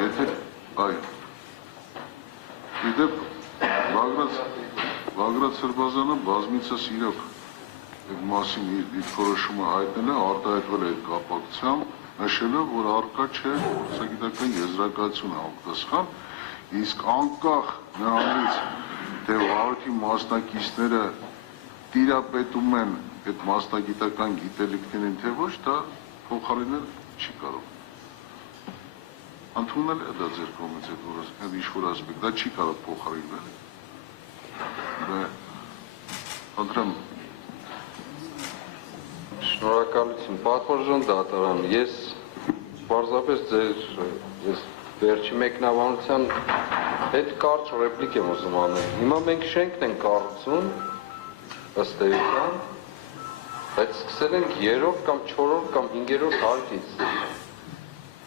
եթե իդեպ Բագրատ Սրբազյանը բազմիցս իրոք այդ մասին իր դիրքորոշումը հայտնել է, արտահայտվել է այդ կապակցությամբ, նշելով, որ առկա չէ փորձագիտական եզրակացություն համապատասխան, իսկ անկախ նրանից, թե վարորդի մասնակիցները տիրապետում են այդ մասնագիտական գիտելիքներին, թե ոչ, դա փոխարինել չի կարող։ Ընդունել է դա ձեր կողմից այդ ինչ-որ ասպեկտ, դա չի կարող փոխարինել։ Անդրամ Շնորհակալություն, պատվարժան դատարան, ես պարզապես ձեր վերջի մեկնաբանության հետ կարճ ռեպլիկ եմ ուզում անել։ Հիմա մենք շենքն ենք կառուցում, ըստ էության, բայց սկսել ենք 3-րդ կամ 4-րդ կամ 5-րդ հարկից։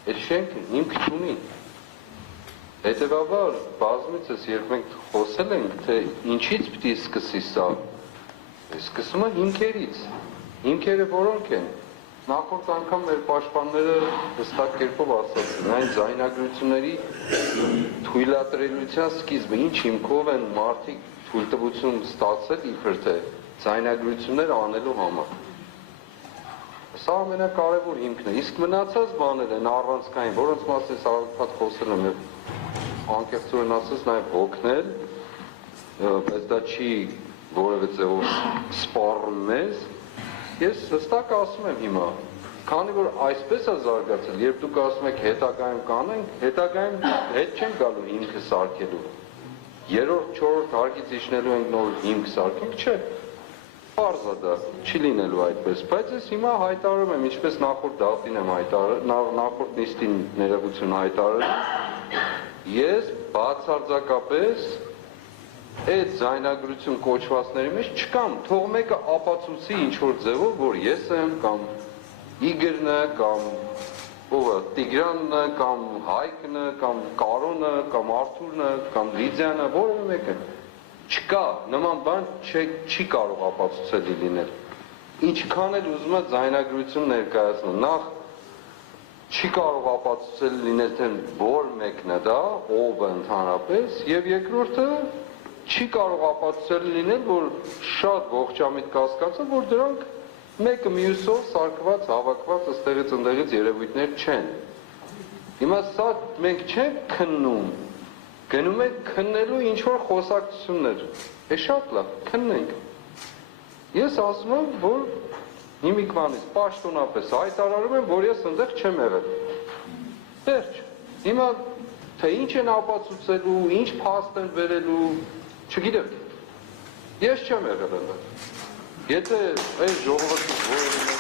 Այդ շենքը հիմք չունի։ Հետևաբար, բազմիցս երբ մենք խոսել ենք, թե ինչից պիտի սկսի սա, սկսում է հիմքերից։ Հիմքերը որոնք են, նախորդ անգամ մեր պաշտպանները հստակ կերպով ասացին, այն ձայնագրությունների թույլատրելիության սկիզբը, ինչ հիմքով են մարդիկ թույլտվություն ստացել իբր թե ձայնագրություններ անելու համար։ Սա ամենակարևոր հիմքն է, իսկ մնացած բաներ են առանցքային, որոնց մասին սաղարթատ խոսել եմ և անկեղծորեն ասած նաև հոգնել, բայց դա չի որևէ ձևով սպառում մեզ, ես հստակ ասում եմ հիմա, քանի որ այսպես է զարգացել, երբ դուք ասում եք հետագայում կանենք, հետագայում հետ չենք գալու հիմքը սարքելու, 3-րդ, 4-րդ հարկից իջնելու ենք նոր հիմք սարքենք, չէ, պարզ է դա, չի լինելու այդպես, բայց ես հիմա հայտարարում եմ, ինչպես նախորդ դատին եմ նախորդ նիստին ներողություն հայտարարել, ես բացարձակապես այդ ձայնագրություն կոչվածների մեջ չկամ, թող մեկը ապացուցի ինչ-որ ձևով, որ ես եմ, կամ Իգորն է, կամ Տիգրանն է, կամ Հայկն է, կամ Կարոնը, կամ Արթուրն է, կամ Լիդիանը, որևէ մեկը չկա, նման բան չի կարող ապացուցել լինել։ Ինչքան էլ ուզում է ձայնագրություն ներկայացնել, նախ չի կարող ապացուցել լինել, թե որ մեկն է դա, ով է ընդհանրապես, և երկրորդը չի կարող ապացուցել լինել, որ շատ ողջամիտ կասկածը, որ դրանք մեկը մյուսով սարքված, հավաքված ըստեղից ընդեղից երևույթներ չեն։ Հիմա սա մենք չենք քննում, գնում ենք քննելու ինչ-որ խոսակցություններ, շատ լավ, քննենք։ Ես ասում եմ, որ հիմիկվանից պաշտոնապես հայտարարում եմ, որ ես ընդեղ չեմ եղել։ Վերջ, հիմա թե ինչ են ապացուցելու, ինչ փաստ են վերելու, չգիտեմ, ես չեմ եղել ընդեղ։ Եթե այս ժողովրդից որևէ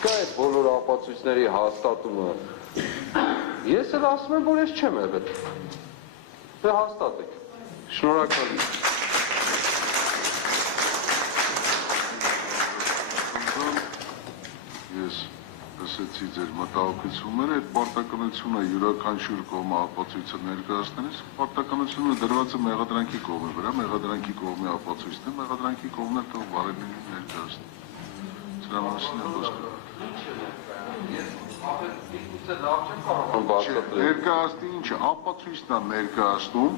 չկա այդ բոլոր ապացույցների հաստատումը, ես էլ ասում եմ, որ ես չեմ եղել։ Դե հաստատեք։ Շնորհակալություն։ Ես լսեցի ձեր մտահոգությունները, այդ պարտականությունը յուրաքանչյուր կողմը ապացույցը ներկայացնելիս, պարտականությունը դրված է մեղադրանքի կողմի վրա, մեղադրանքի կողմի ապացույցն է, մեղադրանքի կողմն է թող բարելին ներկայացնել։ Սրա մասին է խոսքը։ Ներկայացնի ինչը, ապացույցն է ներկայացնում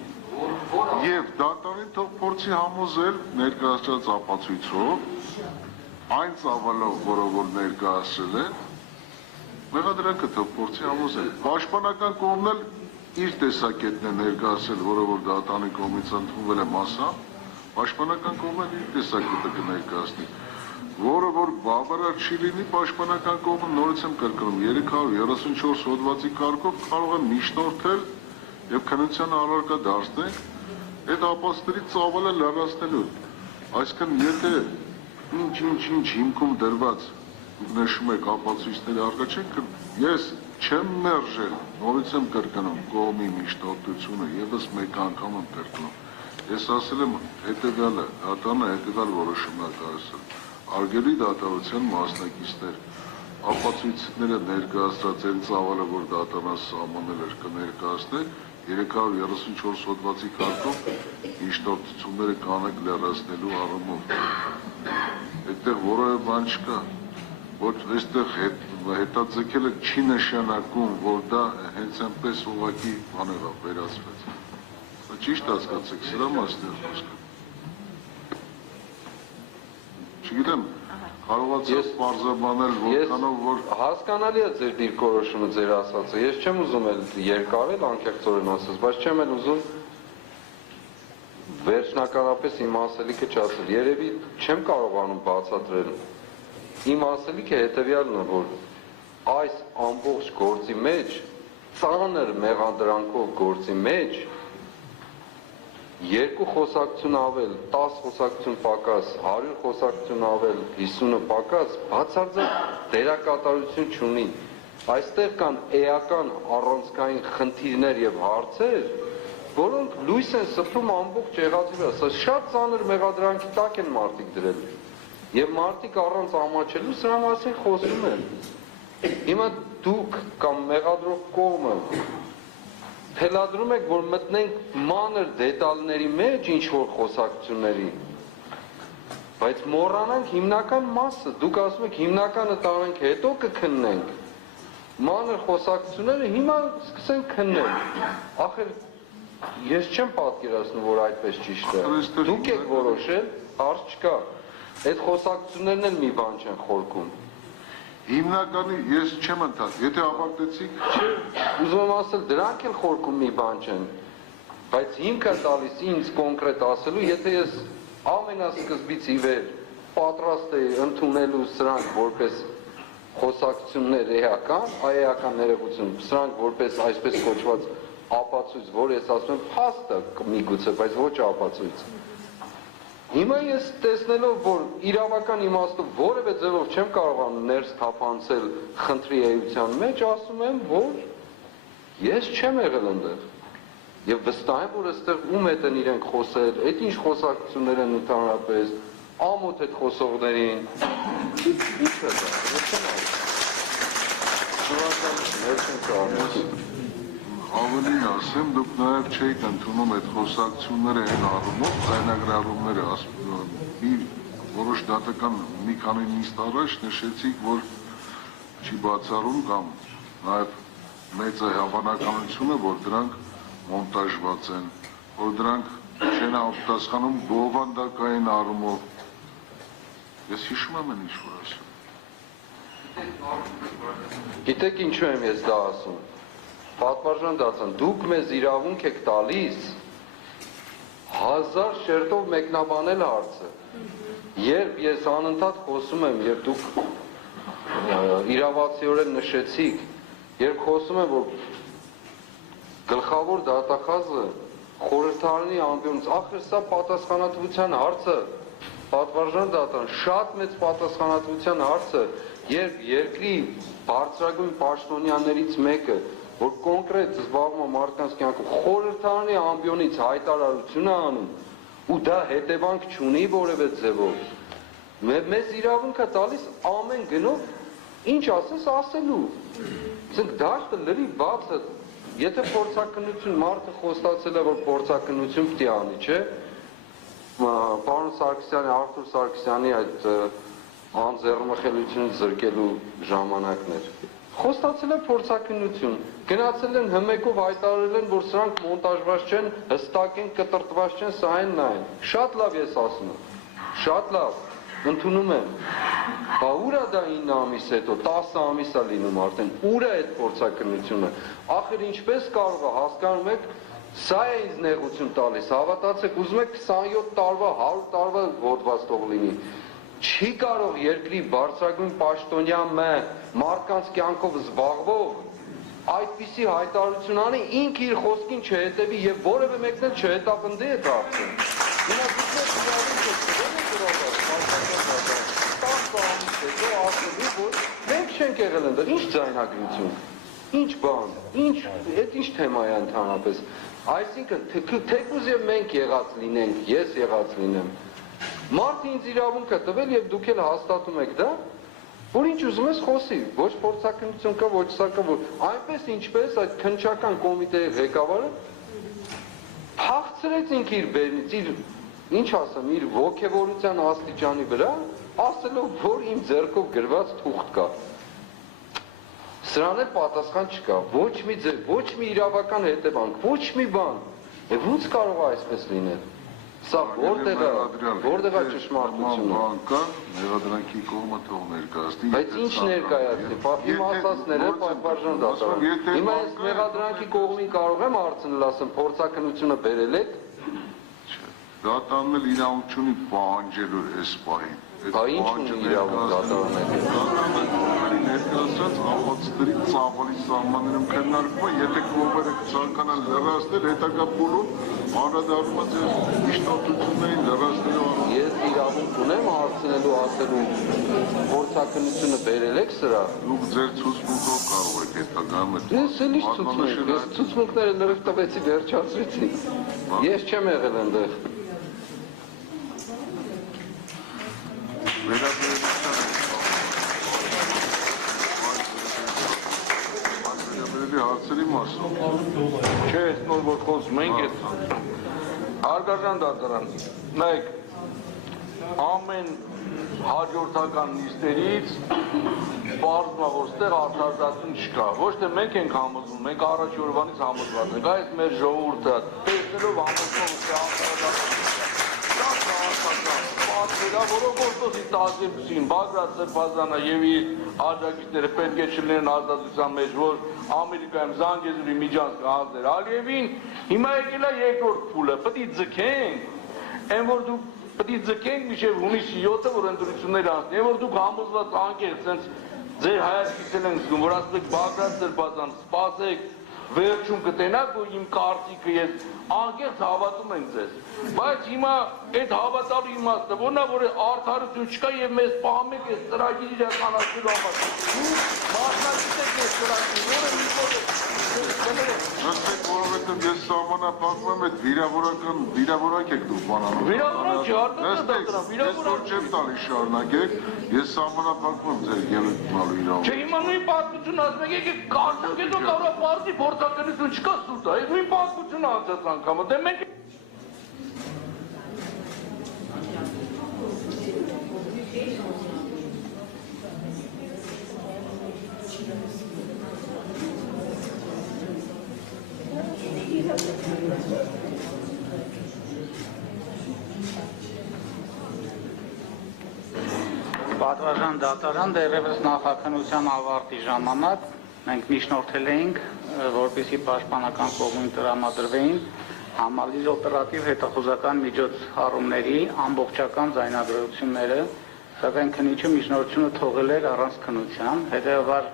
և դատարանին թող փորձի համոզել ներկայացրած ապացույցով, այն ծավալով, որով ներկայացրել է, մեղադրանքը թող փորձի համոզել։ Պաշտպանական կողմն էլ իր տեսակետն է ներկայացրել, որը որ դատարանի կողմից ընդունվել է մասամբ, պաշտպանական կողմն իր տեսակետը կներկայացնի, որը որ բավարար չի լինի, պաշտպանական կողմը նորից եմ կրկնում 334 հոդվածի կարգով կարող է միջնորդել և քննության առարկա դարձնենք այդ ապացույցների ծավալը լրացնելու։ Այսինքն եթե ինչ հիմքում դրված նշում եք ապացույցների առկա չենք, ես չեմ մերժել, նորից եմ կրկնում կողմի միջնորդությունը, ևս մեկ անգամ եմ կրկնում։ Ես ասել եմ հետևյալը, դատարանը հետևյալ որոշում է կայացրել։ Արգելի դատավարության մասնակիցներ, ապացույցները ներկայացրած այն ծավալը, որ դատարանը սահմանել էր կներկայացնել, 334 հոդվածի կարգով միջնորդությունները կանեք լրացնելու առումով։ Այդտեղ որևէ բան չկա։ ոչ այստեղ հետաձգելը չի նշանակում, որ դա հենց այնպես ուղղակի բաներ է վերածվեց։ Ճիշտ հասկացեք, սրա մասն է խոսքը։ Չգիտեմ, կարողացած պարզաբանել որքանով որ հասկանալի է ձեր դիրքորոշումը, ձեր ասածը։ Ես չեմ ուզում էլ երկարել անկեղծորեն ասած, բայց չեմ էլ ուզում վերջնականապես իմ ասելիքը չասել։ Երևի չեմ կարողանում բացատրել։ Իմ ասելիքը հետևյալն է, որ այս ամբողջ գործի մեջ, ծանր մեղադրանքով գործի մեջ, երկու խոսակցություն ավել, 10 խոսակցություն պակաս, 100 խոսակցություն ավել, 50-ը պակաս, բացարձակ դերակատարություն չունի։ Այստեղ կան էական առանցքային խնդիրներ եւ հարցեր, որոնք լույս են սփռում ամբողջ եղածի վրա։ Սա շատ ծանր մեղադրանքի տակ են մարդիկ դրել։ Եվ մարդիկ առանց ամաչելու սրա մասին խոսում են։ Հիմա դուք կամ մեղադրող կողմը թելադրում եք, որ մտնենք մանր դետալների մեջ ինչ-որ խոսակցությունների, բայց մոռանանք հիմնական մասը։ Դուք ասում եք հիմնականը տանենք, հետո կքննենք։ Մանր խոսակցությունները հիմա սկսենք քննել։ Ախր ես չեմ պատկերացնում, որ այդպես ճիշտ է։ Դուք եք որոշել, հարց չկա։ Այդ խոսակցություններն էլ մի բան չեն խորքում։ Հիմնականի ես չեմ ընդհանրել, եթե ավարտեցիք, ուզում եմ ասել, դրանք էլ խորքում մի բան չեն, բայց հիմքը տալիս ինձ կոնկրետ ասելու, եթե ես ամենասկզբից ի վեր պատրաստ էի ընդունելու սրանք որպես խոսակցություններ էական ներողություն, սրանք որպես այսպես կոչված ապացույց, որ ես ասում եմ փաստը միգուցե, բայց ոչ ապացույց։ Հիմա ես տեսնելով, որ իրավական իմաստով որևէ ձևով չեմ կարողանում ներս թափանցել խնդրի էության մեջ, ասում եմ, որ ես չեմ եղել այնտեղ։ Եվ վստահ եմ, որ այստեղ ում հետ են իրենք խոսել, այդ ինչ խոսակցություններ են ընդհանրապես, ամոթ այդ խոսողներին։ Ինչ է դա, ես չեմ ասում։ Ավելին ասեմ, դուք նաև չեք ընդունում այդ խոսակցությունները այն առումով, ձայնագրառումները, որոշ դատական մի քանի նիստ առաջ նշեցիք, որ չի բացառում կամ նաև մեծ է հավանականությունը, որ դրանք մոնտաժված են, որ դրանք չեն պատասխանում բովանդակային առումով։ Ես հիշում եմ ինչ որ ասում։ Գիտեք ինչու եմ ես դա ասում։ Պատվարժան դատան, դուք մեզ իրավունք եք տալիս 1000 շերտով մեկնաբանել հարցը։ Երբ ես անընդհատ խոսում եմ, եւ դուք իրավացիորեն նշեցիք, երբ խոսում եմ, որ գլխավոր դատախազը խորհրդարանի ամբիոնից, ախր սա պատասխանատվության հարցը, պատվարժան դատան, շատ մեծ պատասխանատվության հարցը, երբ երկրի բարձրագույն պաշտոնյաներից մեկը, որ կոնկրետ զբաղվում է մարդկանց կյանքում, խորհրդարանի ամբիոնից հայտարարություն է անում, ու դա հետևանք չունի որևէ ձևով։ Մեզ իրավունք է տալիս ամեն գնով ինչ ասես ասելու։ Ասենք դաշտը լրի բաց է, եթե փորձակնություն մարդը խոստացել է, որ փորձակնություն պիտի անի, չէ՞։ Պարոն Սարգսյանի, Արթուր Սարգսյանի այդ անձեռնմխելությունը զրկելու ժամանակներ։ Խոստացել է փորձակնություն, գնացել են հմեկով հայտարարել են, որ սրանք մոնտաժված չեն, հստակ են, կտրտված չեն, սա են նա են։ Շատ լավ ես ասում եմ, շատ լավ, ընդունում եմ։ Բա ուր է դա 9 ամիս հետո, 10 ամիս է լինում արդեն, ուր է այդ փորձակնությունը։ Ախր ինչպես կարող է, հասկանում եք, սա է ինձ նեղություն տալիս, հավատացեք, ուզում եք 27 տարվա, 100 տարվա հոդված թող լինի։ Չի կարող երկրի բարձրագույն պաշտոնյա մարդկանց կյանքով զբաղվող այդպիսի հայտարարություն անի, ինքը իր խոսքին չհետևի եւ որևէ մեկն էլ չհետապնդի այդ հարցը։ Հիմա դուք մենք չենք եղել այնտեղ, ինչ ձայնագրություն, ինչ բան, այդ ինչ թեմա է ընդհանրապես։ Այսինքն թեկուզ եւ մենք եղած լինենք, ես եղած լինեմ։ Մարդը ինձ իրավունք է տվել եւ դուք էլ հաստատում եք դա, որ ինչ ուզում ես խոսի, ոչ փորձակնություն կա, ոչ սա կա, որ այնպես ինչպես այդ քննչական կոմիտեի ղեկավարը փախցրեց ինքը իր բերնից, իր ինչ ասեմ, իր ոգևորության աստիճանի վրա ասելով, որ իմ ձեռքով գրված թուղթ կա։ Սրան էլ պատասխան չկա, ոչ մի իրավական հետևանք, ոչ մի բան։ Եվ ո՞նց կարող է այսպես լինել։ Սա որտեղ է ճշմարտությունը։ Բանկա մեղադրանքի կողմը թող ներկայացնի։ Բայց ինչ ներկայացնի, իմ ասածները Պահպանյան դատարան։ Հիմա ես մեղադրանքի կողմին կարող եմ հարցնել, ասեմ, փորձաքննությունը բերել եք։ Դատարանն էլ իրավունք չունի պահանջելու այս պահին։ Բա ինչ ունի իրավունք դատարանը։ Դատարանը ներկայացած ապացույցների ծավալի սահմաններում քննարկվում է, եթե կողմերը ցանկանան լրացնել հետագա փուլում անդրադառնումը ձեր միջնորդություններին լրացնելու։ Ես իրավունք ունեմ հարցնելու, ասելու փորձաքննությունը բերել եք սրա։ Դուք ձեր ցուցմունքով կարող եք հետագայում։ Ես էլ ինչ ցուցմունք, ես ցուցմունքները լրիվ տվեցի, վերջացրեցի։ Ես չեմ եղել այնտեղ։ Հարցերի մասով։ Չէ, ես նոր որ խոսում ենք ես Հարգարժան դատարան, նայեք, ամեն հաջորդական նիստերից պարզվում է, որ ստեղ արդարացում չկա, ոչ թե մենք ենք համոզվում, մենք առաջի օրվանից համոզված ենք, այս մեր ժողովուրդը տեսնելով համոզվում է արդարացում որով գործոսի տազիմսին, Բագրատ Սրբազանը և իր աջակիցները պետք է չլինեն ազատության մեջ, որ Ամերիկայում Զանգեզուրի միջանցքը հանձներ Ալիևին, հիմա եկել է երկրորդ փուլը, պետք է ձգենք, այն որ դուք պետք է ձգենք մինչև հունիսի 7-ը, որ ընտրություններ անցնեն, այն որ դուք համոզված անկեղծ սենց ձեր հայացքից են զգում, որ ասում եք Բագրատ Սրբազան, սպասեք, վերջում կտենաք ու իմ կարծիքը ես անկեղծ հավատում ենք ձեզ, բայց հիմա այդ հավատալու իմաստը որն է, որ արդարություն չկա եւ մեզ պահում եք այս ծրագիրը իրականացնելու համար։ Մասնակից եք այս ծրագիրը, որը մի Նստեք, որովհետև ես սահմանափակվում եմ այդ վիրավորակ եք դուք բանանում։ Վիրավորակ չի, արտադրական, վիրավորակ չեմ տալի շարունակեք, ես սահմանափակվում եմ ձեր ելույթնալու իրավունքով։ Չէ, հիմա նույն պատմություն ասում եք, եկեք կարծենք հետո կարող է պարտի փորձաքննություն չկա սուտ է, նույն պատմությունը անցած անգամը, դե մենք Պատվարժան դատարան դեռևս նախաքննության ավարտի ժամանակ մենք միջնորդել էինք, որպեսզի պաշտպանական կողմին տրամադրվեին համալիր օպերատիվ հետախուզական միջոցառումների ամբողջական ձայնագրությունները, սակայն քննիչը միջնորդությունը թողել էր առանց քննության, հետևաբար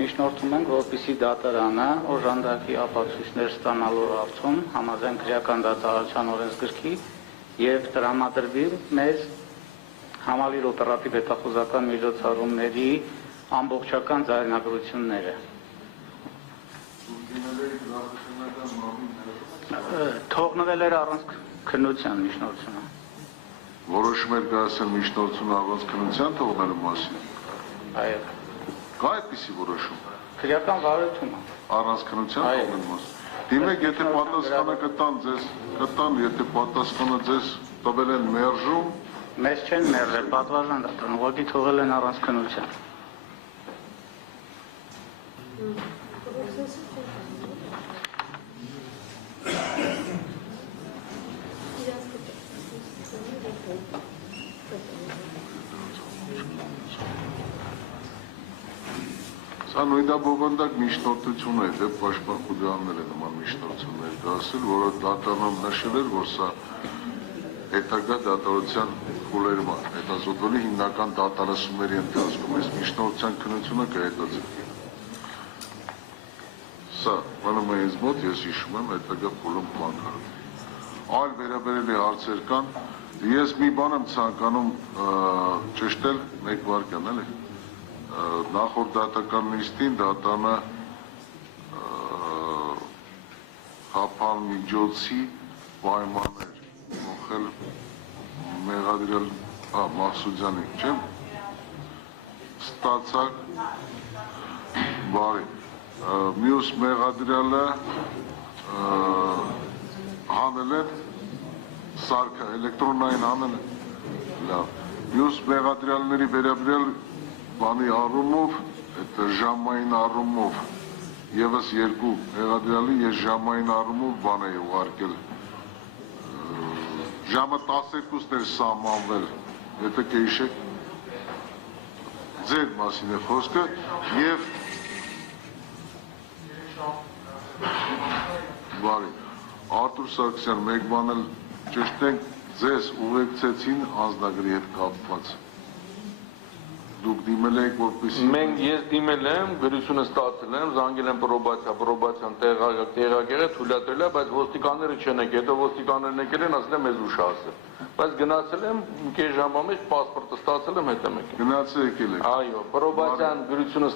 միջնորդում ենք, որպեսզի դատարանը օժանդակի ապացույցներ ստանալու հարցում համաձայն քրեական դատարանության օրենսգրքի եւ տրամադրվի մեզ համալիր օպերատիվ հետախուզական միջոցառումների ամբողջական ձայնագրությունները։ Թողնվել էր առանց քննության միջնորդությունը։ Որոշում էր կայացել միջնորդությունը առանց քննության թողնելու մասին։ Այո։ Կա այդպիսի որոշում։ Քրեական վարությունը։ Առանց քննության թողնելու մասին։ Դիմեք, եթե պատասխանը կտան ձեզ, եթե պատասխանը ձեզ տվել են մերժում, Մեզ չեն մերժել, պատվարժան դատարան, ուղղակի թողել են առանց քննության։ Սա նույնաբովանդակ միջնորդություն է, դեպ պաշտպան խուլիգաններ է նման միջնորդություններ դասել, որը դատարանում նշել էր, որ սա հետագա դատարության փուլերում հետազոտվելու հիմնական դատարանների ընթացքում այս միջնորդության քննությունը կհետաձգվի։ Սա բանում է ինձ մոտ, ես հիշում եմ հետագա փուլում բանկարում։ Այլ վերաբերելի հարցեր կան, ես մի բան եմ ցանկանում ճշտել մեկ վայրկյան, էլի։ Նախորդ դատական նիստին դատանը հապան միջոցի պայմաններ մոխել մեղադրել Մահսուդյանի, չեմ, ստացակ բարի, մյուս մեղադրյալը հանել են սարքը, էլեկտրոնային հանել են, լավ, Մյուս մեղադրյալների վերաբերյալ բանի առումով, այդ ժամային առումով եւս երկու մեղադրյալի ես ժամային առումով բան էի ուղարկել ժամը 12-ն էր սահմանվել, եթե կհիշեք ձեր մասին է խոսքը եւ բարի Արտուր Սարգսյան մեկ բան էլ ճշտենք ձեզ ուղեկցեցին անձնագրի հետ կապված դուք դիմել եք որպեսզի Ես դիմել եմ, գրությունը ստացել եմ, զանգել եմ պրոբացիան տեղակերը թույլատրել է, բայց ոստիկանները չեն եկել, հետո ոստիկաններն եկել են, ասել եմ մեզ ուշ ասել։ Բայց գնացել եմ, կես ժամվա մեջ պասպորտը ստացել եմ, հետ եմ եկել։ գնացել եկել եք։ Այո, պրոբացիան գրությունը